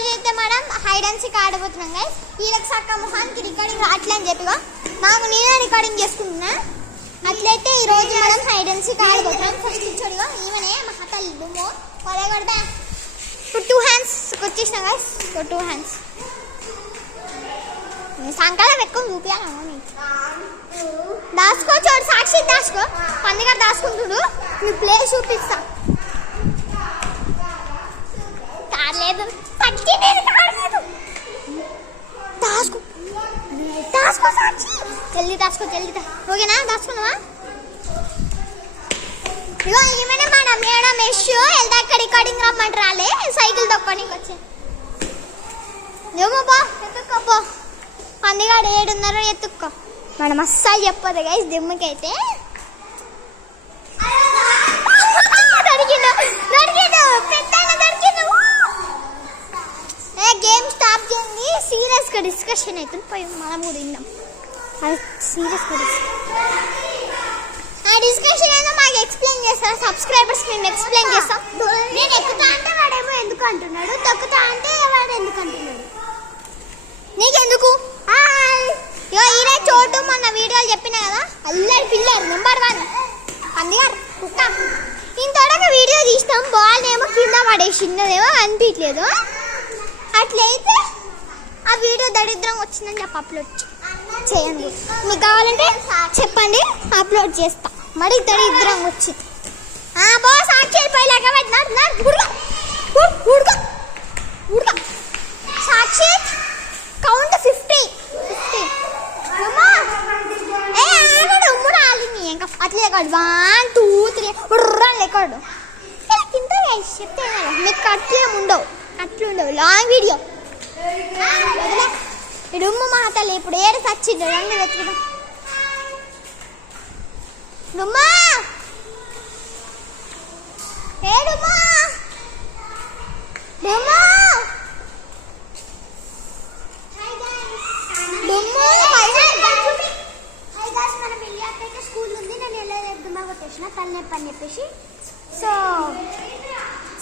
రోజు అయితే మనం హైడ్ అండ్ సీక్ ఆడబోతున్నాం గైస్. ఈలకి సక్క మొహానికి రికార్డింగ్ రావట్లే అని చెప్పిగా నాకు నేనే రికార్డింగ్ చేసుకుంటున్నా. అట్లయితే ఈ రోజు మనం హైడ్ అండ్ సీక్ ఆడబోతున్నాం. ఫస్ట్ చూడగా ఈమెనే మా హతల్ డుమో కొలే కొడతా. 2 హ్యాండ్స్ వచ్చేసినా గైస్. 2 హ్యాండ్స్ సంకలం పెట్టుకొని చూపించాలమ్మా మీకు. దాచుకో చూడు సాక్షి దాచుకో పందిగా దాచుకుంటుడు. మీ ప్లేస్ చూపిస్తా. కాలేదు దాచుకో దాచుకో సాక్షి జల్దీ దాచుకో జల్దీ. ఓకేనా దాచుకున్నావా? ఇగో ఈమెనే మన మేడం యశ్ వెళ్దాక రికార్డింగ్ రమ్మంట రాలే సైకిల్ తొక్కడానికి వచ్చా. ఏమో బా ఎత్తుక్కోపో పందిగాడు 7:30 ఎత్తుక్కో. మనం అస్సలు చెప్పదు గైస్ దిమ్మకైతే. గేమ్ స్టాప్ చేయండి. సీరియస్గా డిస్కషన్ అవుతుంది. పోయి మనం కూడా విన్నాం. సీరియస్గా ఆ డిస్కషన్ ఏదో మాకు ఎక్స్ప్లెయిన్ చేస్తారా సబ్స్క్రైబర్స్? మేము ఎక్స్ప్లెయిన్ చేస్తాం. నేను ఎక్కుతా అంటే వాడేమో ఎందుకు అంటున్నాడు, తొక్కుతా అంటే వాడు ఎందుకు అంటున్నాడు. నీకెందుకు? ఇగో ఈయన చోటు మొన్న వీడియోలు చెప్పినా కదా అల్లరి పిల్లర్ నెంబర్ 1 పందిగారు కుక్క. ఇంత వీడియో తీస్తాం. బాల్ ఏమో కింద పడేసిన్నదేమో అనిపించలేదు. అట్లయితే ఆ వీడియో దరిద్రం వచ్చిందని చెప్పి అప్లోడ్ చేయండి. మీకు కావాలంటే చెప్పండి అప్లోడ్ చేస్తా. మరి దరిద్రం వచ్చింది. బో సాక్షి పోయిలాగా సాక్షి కౌంట్ 50 అట్లే కాదు 1 2 3 లెక్కడు. కింద చెప్తే మీకు కట్లేం ఉండవు, అట్లుండవు. లాంగ్ వీడియో ఇడుమ్మ మాటలు. ఇప్పుడు ఏడు సచ్చిండు రండి వెతుకుదాం. డుమ్మా ఏడుమ్మా డుమ్మా తలనొప్పి అని చెప్పేసి సో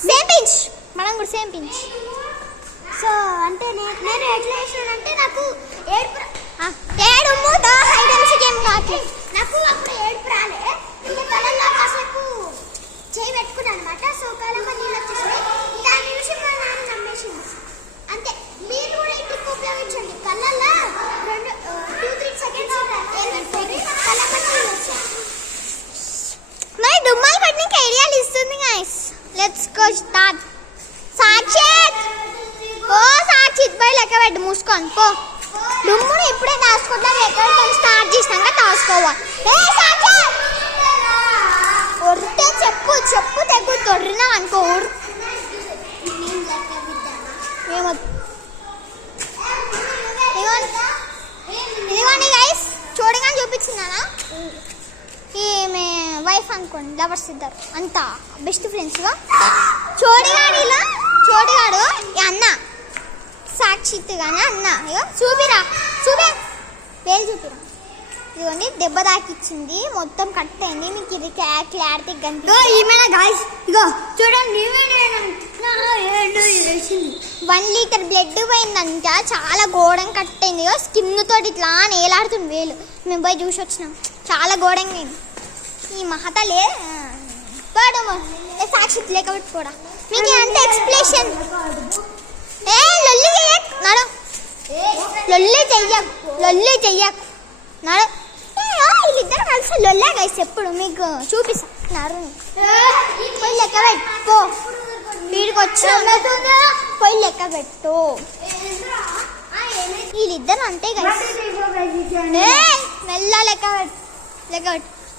సేమ్ పించ్ మనం కూడా సేమ్ పించ్. సో అంటే నేను ఎట్లా వేసానంటే నాకు ఏడు మూతో హైడ్ అండ్ సీక్ ఏం కావట్లేదు. నాకు అప్పుడు ఏడుపు రాలే. ఇంకా కళ్ళల్లో కాసేపు చేయి పెట్టుకున్నాను అనమాట. సో కళ్ళమ్మ నీళ్ళు వచ్చేసాయి. దాని చూసి మా నాన్న నమ్మేసింది అంతే. మీరు కూడా ఈ టిప్ ఉపయోగించండి. కళ్ళల్లో 2-3 సెకండ్స్ పెట్టుకోండి. కళ్ళమ్మ నీళ్ళు వచ్చాయి. మరి డుమ్మలు పట్టినకి ఐడియాలు ఇస్తుంది guys. Let's go start. Sakshith ఓ సాక్షిత్ పోయి లెక్క పెట్టు మూసుకొని పో. డుమ్ముని ఇప్పుడే దాచుకుంటా. ఎక్కడితో స్టార్ట్ చేసినాక దాచుకోవాలి. ఒరితే చెప్పు చెప్పు తెగు తొర్రినాం అనుకో. ఇదిగోండి గైస్ చూడగానే చూపించిందా ఈమె వైఫ్ అనుకోండి. లవర్స్ ఇద్దరు అంతా బెస్ట్ ఫ్రెండ్స్గా. చోటుగాడు అన్న సాక్షిత్ కానీ అన్న. ఇగో చూపిరా వేలు చూపిరా. ఇదిగోండి దెబ్బ దాకిచ్చింది. మొత్తం కట్ అయింది. మీకు ఇది క్లారిటీ కనిపిస్తుంది. 1 లీటర్ బ్లడ్ పోయిందంట. చాలా ఘోరం కట్ అయింది. స్కిన్ తోటి ఇట్లా నేలాడుతుంది వేలు. మేము పోయి చూసి వచ్చినాం. చాలా ఘోరంగా అయింది. ఈ మహతలే సాక్షి లేక పెట్టుకోడా. మీకు అంత ఎక్స్ప్లెనేషన్ లొల్లి చెయ్యకు నడు. వీళ్ళిద్దరు కలిసి లొల్లే గైస్. ఎప్పుడు మీకు చూపిస్తున్నారు. పోయి లెక్క పెట్టుకో. వీడికి వచ్చిన పోయి లెక్క పెట్టు. వీళ్ళిద్దరు అంతే గైస్. మెల్ల లెక్క పెట్టు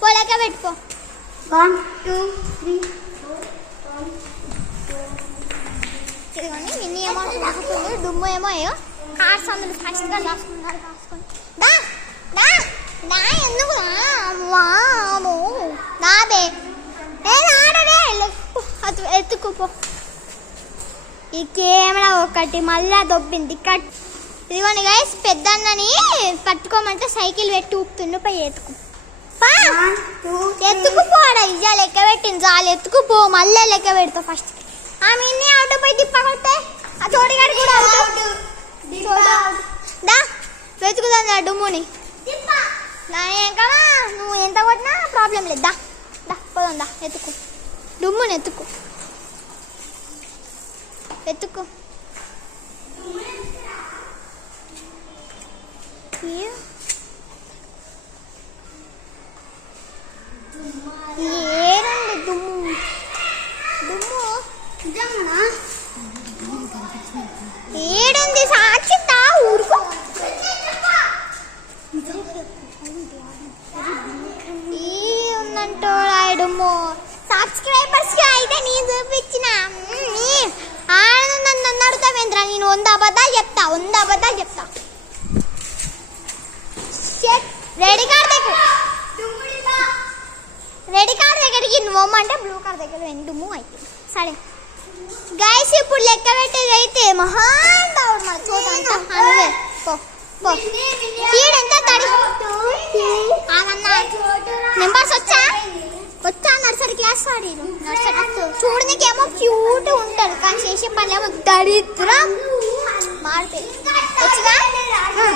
పో. లెక్క పెట్టుకో. 1 2 3 ఇదిగోండి మిన్నీ ఏమో రాసుకుంది. డుమ్ము ఏమో కార్స్ అందులో ఫస్ట్గా రాసుకున్నారు. రాసుకొని ఎందుకు నాదే అది ఎత్తుకుపో. ఈ కెమెరా ఒకటి మళ్ళా దొబ్బింది కట్. ఇదిగోండి గైస్ పెద్దన్నని పట్టుకోమంటే సైకిల్ పెట్టి ఊపుతుండు. పోయి ఎత్తుకుపోడా. ఇయ్యా లెక్క పెట్టింది చాలు. ఎత్తుకుపో. మళ్ళీ లెక్క పెడతా ఫస్ట్. ఆ మిన్నీ ఆటో పోయి తిప్పకొట్టే. ఆ చోటిగాడు కూడా డుమ్ముని నువ్వు ఎంత కొట్టినా ప్రాబ్లం లేదు. దా దా పోదా ఎత్తుకు డుమ్ముని ఎత్తుకు ఎత్తుకు. ఏరండి దుమ్ము దుమ్ము ఏడుంది సాక్షిత ఊరుకో. ఉందంటో డుమ్ము సబ్స్క్రైబర్స్ కి అయితే నేను చూపించిన ఆనందం నన్ను అడుగుతావేంద్రా. నేను 100 అబద్ధాలు చెప్తా 100 అబద్ధాలు చెప్తా. రెడీ కార్డ్ దగ్గరికి నువ్వు అంటే బ్లూ కార్డ్ దగ్గర దుమ్ము అయితే సరే గైస్. ఇప్పుడు లెక్క పెట్టేది అయితే మహానుభావుడు మన చోటంతా అనువే పో పో. ఈడంతా తడి నెంబర్స్ వచ్చా నర్సరీ క్లాస్ వాడు నర్సరీ చూడనికేమో క్యూట్ ఉంటాడు కానీ చేసే పని ఏమో దరిద్రం మారితే వచ్చినా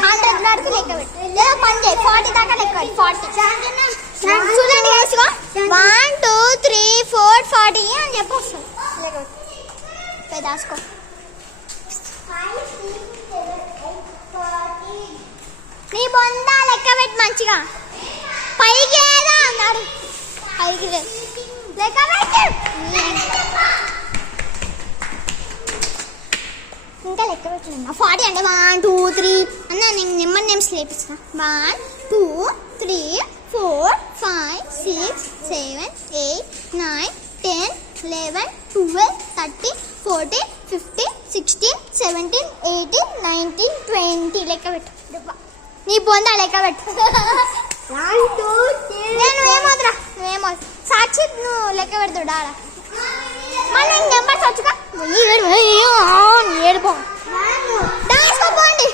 100 వరకు లెక్క పెట్టు లేదా పని చేయి 40 దాకా లెక్క 40 చూడండి గైస్ 1 2 3 4 40 అని చెప్పి వస్తుంది లెక్క పెట్టు దాసుకో. నీ బొందా లెక్క పెట్టి మంచిగా పైకి ఏదా అన్నారు పైకి లెక్క పెట్టి ఇంకా లెక్క పెట్టినా 40 అంటే 1 2 3 అన్న నేను నెంబర్ నేమ్స్ లేపిస్తా 1 2 3 4 5 6 7 8 9 10 11 12 13 14 15 16 17 18 19 20 లెక్క పెట్టు. నీ బొందా లెక్క పెట్టు. నువ్వేమో సాక్షి నువ్వు లెక్క పెడతాడు ఆడ మళ్ళీ నెంబర్స్ వచ్చుగా ఏడుపో దాచుకోపోండి.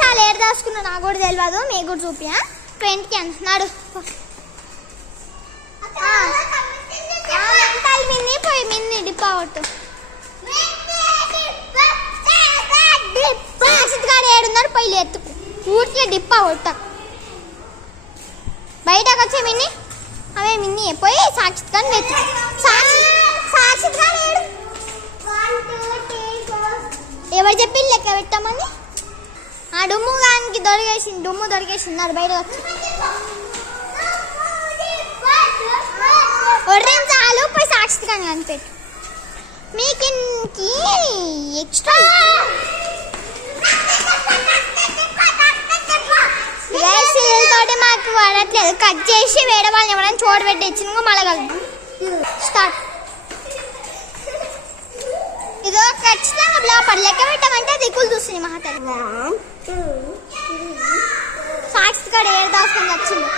చాలా ఏడు దాచుకున్నా నాకు కూడా తెలియదు మీకు కూడా చూపియా 20కి అంటున్నాడు. మిన్ని పోయి మిన్ని డిప్పా కొట్టు గారు ఏడున్నారు పైలు ఎత్తుకు ఊరికే డిప్పా కొట్ట బయటకు వచ్చే మిన్ని అవే మిన్ని పోయి సాక్షిత్ గారిని వెతు. సాక్షిత్ గారు ఏడు ఎవరు చెప్పి లెక్క పెట్టామని ఆ డుమ్ము గానికి డుమ్ము దొరికేసిన్నారు బయట వచ్చి ఒడ్రేం చాలు పోయి సాక్షిత్ గారిని కనిపెట్టు. మీకు ఎక్స్ట్రా తోటి మాకు పడట్లేదు కట్ చేసి వేరే వాళ్ళని ఎవరైనా చోటు పెట్టి ఇచ్చిన మళ్ళీ కలుద్దాం. స్టార్ట్. ఇదో ఖచ్చితంగా లోపల లెక్క పెట్టామంటే దిక్కులు చూస్తుంది మహాతల్లి. సాక్షి కాడ ఏడు దాచుకొని వచ్చింది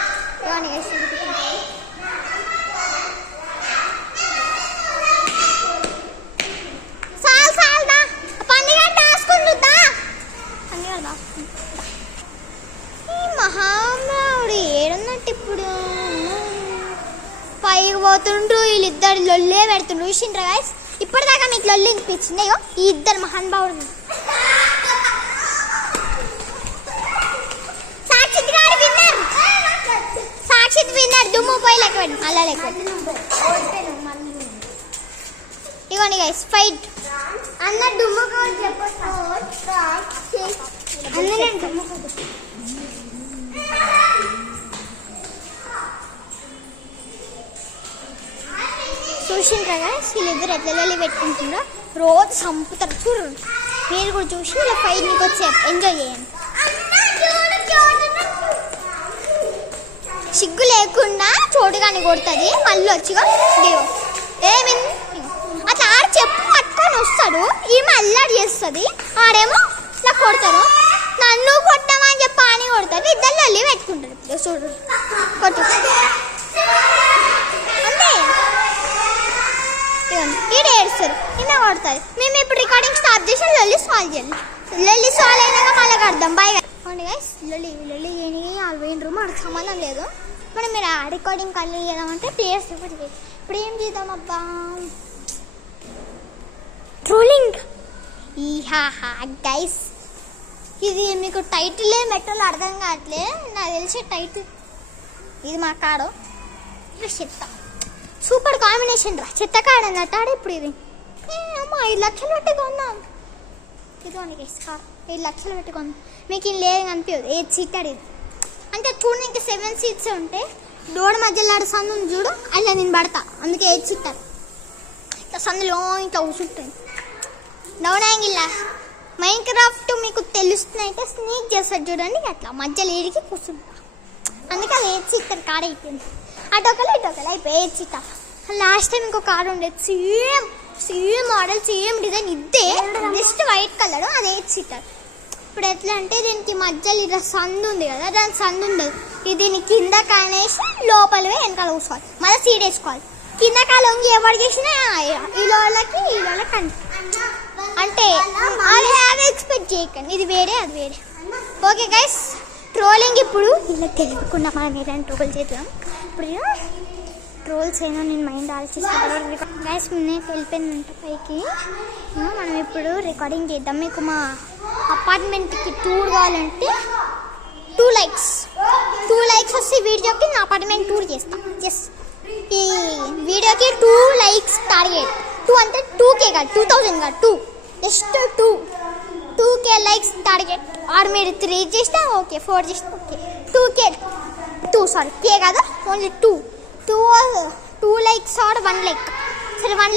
మహారావుడు ఏడున్నట్టు ఇప్పుడు పైకి పోతుండ్రు వీళ్ళిద్దరు లొల్లే పెడుతుండ్రు. చూసిండ్రా గైస్ ఇప్పటిదాకా మీకు లొల్లి అనిపించింది. అయ్యో ఈ ఇద్దరు మహానుభావుడు సాక్షిత్ విన్నర్ దుమ్ము పోయి లెక్క పెట్టు అలా లెక్క ఇగోండి గైస్ ఫైట్ అన్న దుమ్ము చూసిండ్రా గైస్ వీళ్ళిద్దరు ఎట్లా లొల్లి పెట్టుకుంటుండ్రో రోజు చంపుతారు చూడు. మీరు కూడా చూసి ఇలా ఫైట్ నీకు వచ్చే ఎంజాయ్ చేయండి. సిగ్గు లేకుండా చోటుగాని కొడుతుంది మళ్ళీ వచ్చిగా ఏమింది అట్లా ఆడు చెప్పు పట్టుకొని వస్తాడు ఈమె అల్లాడి చేస్తుంది ఆడేమో ఇట్లా కొడతారు నన్ను కొట్టమని చెప్పి అని కొడతారు ఇద్దరు లొల్లి పెట్టుకుంటారు చూడు కొట్టు అంతే ఈడ ఏడుస్తారు నిన్న కొడతారు. మేము ఇప్పుడు రికార్డింగ్ స్టార్ట్ చేసి లొల్లి సాల్వ్ చేయాలి. లొల్లి సాల్వ్ అయినాక మళ్ళీ కడదాం బాయ్. గైస్ లొల్లి లొల్లి వాళ్ళు పోయినరు, మనకు సంబంధం లేదు. మనం మీరు రికార్డింగ్ కాల్ చేద్దామంటే ప్లేయర్స్ ఇప్పుడు ఏం చేద్దాం అబ్బా, ట్రోలింగ్. ఈహాహా గైస్, ఇది మీకు టైటిలే మెట్టలు అర్థం కావట్లే. నాకు తెలిసే టైటిల్ ఇది మా కాడు చెత్త, సూపర్ కాంబినేషన్ రా. చెత్త కాడ అన్నట్టాడు ఇప్పుడు ఇది. అమ్మ 5 లక్షలు పెట్టి కొందాం, ఇదిగోండి గైస్ కార్ 5 లక్షలు పెట్టి కొందాం. మీకు ఇది లేదు అనిపించదు, 8 సీటర్ ఇది. అంటే చూడడానికి 7 సీట్స్ ఉంటాయి. డోర్ మధ్యలో ఆడ సందు ఉంది చూడు, అలా నేను పడతా, అందుకే 8 సీటర్. ఇట్లా సందులో ఇట్లా కూర్చుంటుంది డౌన్ యాంగిల్. మైన్ క్రాఫ్ట్ మీకు తెలుస్తున్నైతే స్నీక్ చేస్తాడు చూడండి, అట్లా మధ్యలో ఏడికి కూర్చుంటా, అందుకే అది 8 సీటర్ కార్ అయిపోయింది. అటొకలు ఇటొకలు అయిపోయి 8 సీటర్. లాస్ట్ టైం ఇంకో కార్ ఉండేది, సేమ్ మోడల్ సేమ్ డిజైన్, ఇద్దే జస్ట్ వైట్ కలర్, అది 8 సీటర్. ఇప్పుడు ఎట్లా అంటే దీనికి మధ్యలో ఇలా సందు ఉంది కదా, దానికి సందు ఉండదు. ఇది దీని కింద కానేసి లోపల వెనకాల కూర్చోవాలి, మళ్ళీ సీడ్ వేసుకోవాలి. కింద కాలు వంగి ఎవరు చేసినా ఈ లోళ్ళకి అంటే అవి ఎక్స్పెక్ట్ చేయకండి, ఇది వేరే అది వేరే. ఓకే గైస్, ట్రోలింగ్ ఇప్పుడు ఇలా తెలియకుండా మనం ఏదైనా ట్రోల్ చేద్దాం. ఇప్పుడు ట్రోల్స్ అయినా నేను మైండ్ ఆలోచిస్తాను. గైస్ నేను వెళ్ళిపోయిందంట పైకి, మనం ఇప్పుడు రికార్డింగ్ చేద్దాం. మీకు మా అపార్ట్మెంట్కి టూర్ కావాలంటే 2 లైక్స్ వస్తే వీడియోకి నా అపార్ట్మెంట్ టూర్ చేస్తాం. ఈ వీడియోకి 2 లైక్స్ టార్గెట్. 2 అంటే 2K కాదు, 2000 కాదు, 2 just 2K likes target. Are మీరు 3 చేసినా ఓకే, 4 చేసినా ఓకే. 2K K కాదు, ఓన్లీ 2 లైక్స్ ఆర్ 1 లైక్. సరే 1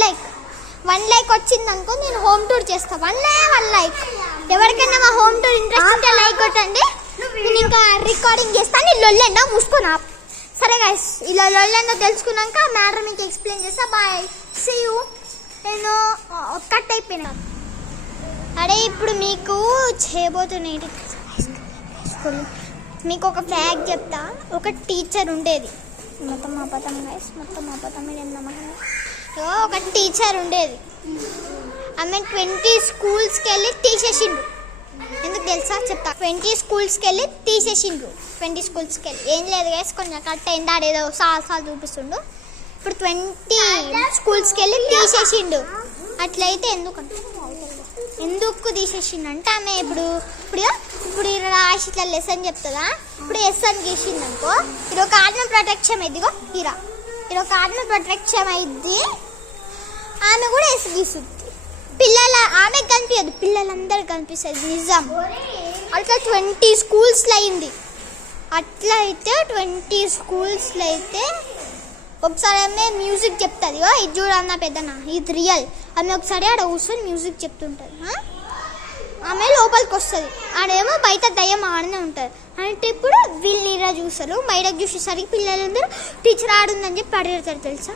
లైక్ వచ్చింది అనుకో, నేను హోమ్ టూర్ చేస్తాను. 1 లైక్. ఎవరికైనా మా హోమ్ టూర్ ఇంట్రెస్ట్ ఉంటే లైక్ కొట్టండి, నేను ఇంకా రికార్డింగ్ చేస్తాను. నేను లొల్లెండా మూసుకున్నా. సరే గైస్, ఇలా లొల్లెందో తెలుసుకున్నాక మ్యాటర్ మీకు ఎక్స్ప్లెయిన్ చేస్తా. Bye, see you. నేను కట్ అయిపోయినా. అరే ఇప్పుడు మీకు చేయబోతున్నాయి, మీకు ఒక ఫ్యాక్ట్ చెప్తా. ఒక టీచర్ ఉండేది, మొత్తం అబద్ధం గైస్, మొత్తం అబద్ధం. ఒక టీచర్ ఉండేది, ఆమె 20 స్కూల్స్కి వెళ్ళి తీసేసిండు. ఎందుకు తెలుసా చెప్తా. 20 స్కూల్స్కి వెళ్ళి తీసేసిండు. 20 స్కూల్స్కి వెళ్ళి ఏం లేదు గైస్, కొంచెం కట్ అయింది, ఆడేదో సాల్ చూపిస్తుండు. ఇప్పుడు 20 స్కూల్స్కి వెళ్ళి తీసేసిండు. అట్లయితే ఎందుకు తీసేసిండు అంటే ఆమె ఇప్పుడు రాసి ఇట్లా లెసన్ చెప్తుందా. ఇప్పుడు ఎస్ఎన్ గీసింది అనుకో, ఇది ఒక ఆత్మ ప్రత్యక్షం ఇదిగో ఇది ఒక ఆత్మ ప్రత్యక్షం అయింది. ఆమె కూడా ఎస్ గీస్తుంది. ఆమెకు కనిపించదు, పిల్లలందరికీ కనిపిస్తుంది. నిజం. అట్లా 20 స్కూల్స్లో అయింది. అట్లా అయితే 20 స్కూల్స్లో అయితే ఒకసారి ఆమె మ్యూజిక్ చెప్తుంది. ఇది చూడన్న పెద్దనా, ఇది రియల్. ఆమె ఒకసారి ఆడ కూర్చొని మ్యూజిక్ చెప్తుంటుంది. ఆమె లోపలికి వస్తుంది, ఆడేమో బయట దయ్యం ఆడనే ఉంటుంది. అంటే ఇప్పుడు వీళ్ళు ఇలా చూస్తారు, బయటకు చూసేసరికి పిల్లలందరూ టీచర్ ఆడుందని చెప్పి అడిగేస్తారు తెలుసా.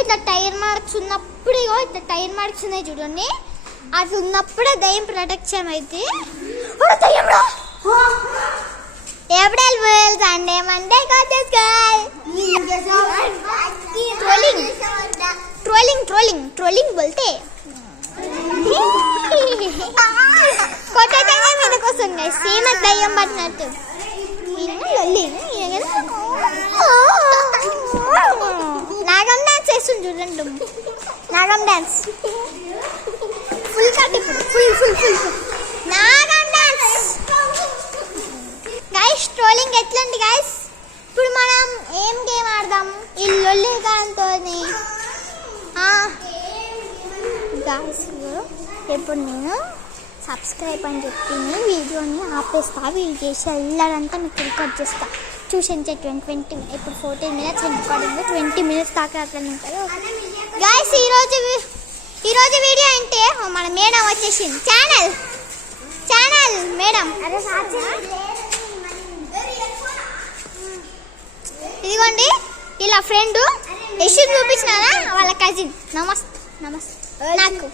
ఇట్లా టైర్ మార్క్స్ ఉన్నప్పుడు ఇట్లా టైర్ మార్క్స్ ఉన్నాయి చూడండి, అది ఉన్నప్పుడే దయ్యం ప్రొటెక్షన్ అయితే April fools Sunday Monday trolling बोलते కొత్త దయ్యం మీదకి వస్తుంది, సేమ్ దయ్యం పట్టినట్టు. నాగం డాన్స్ వేస్తుంది చూడండి, నాగం డాన్స్ ఫుల్ కట్. ఇప్పుడు ఫుల్ నాగం డాన్స్. గైస్ ట్రోలింగ్ ఎట్లండి గైస్. ఇప్పుడు మనం ఏం గేమ్ ఆడదాం, ఈ లొల్లి దాంతో గైస్. ఇప్పుడు నేను సబ్స్క్రైబ్ అని చెప్పి వీడియోని ఆపేస్తా, వీడియో చేసి వెళ్ళాలంతా మీకు రికార్డ్ చేస్తా. చూసించే 20 ఇప్పుడు 14 మినిట్స్ రికార్డింగ్, 20 మినిట్స్ దాకా అట్లా ఉంటుంది. గైస్ ఈరోజు వీడియో అంటే మన మేడం వచ్చేసింది. ఛానల్ మేడం ఇదిగోండి, ఇలా ఫ్రెండ్ యశు చూపించినారా, వాళ్ళ కజిన్. నమస్తే నాకు.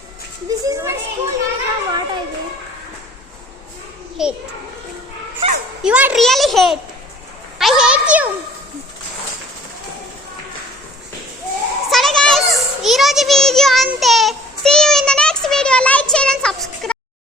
This is my school. What I do? Hate. You are really hate. I hate you. సరే guys, ఈ రోజు వీడియో అంతే. See you in the next video. Like, share and subscribe.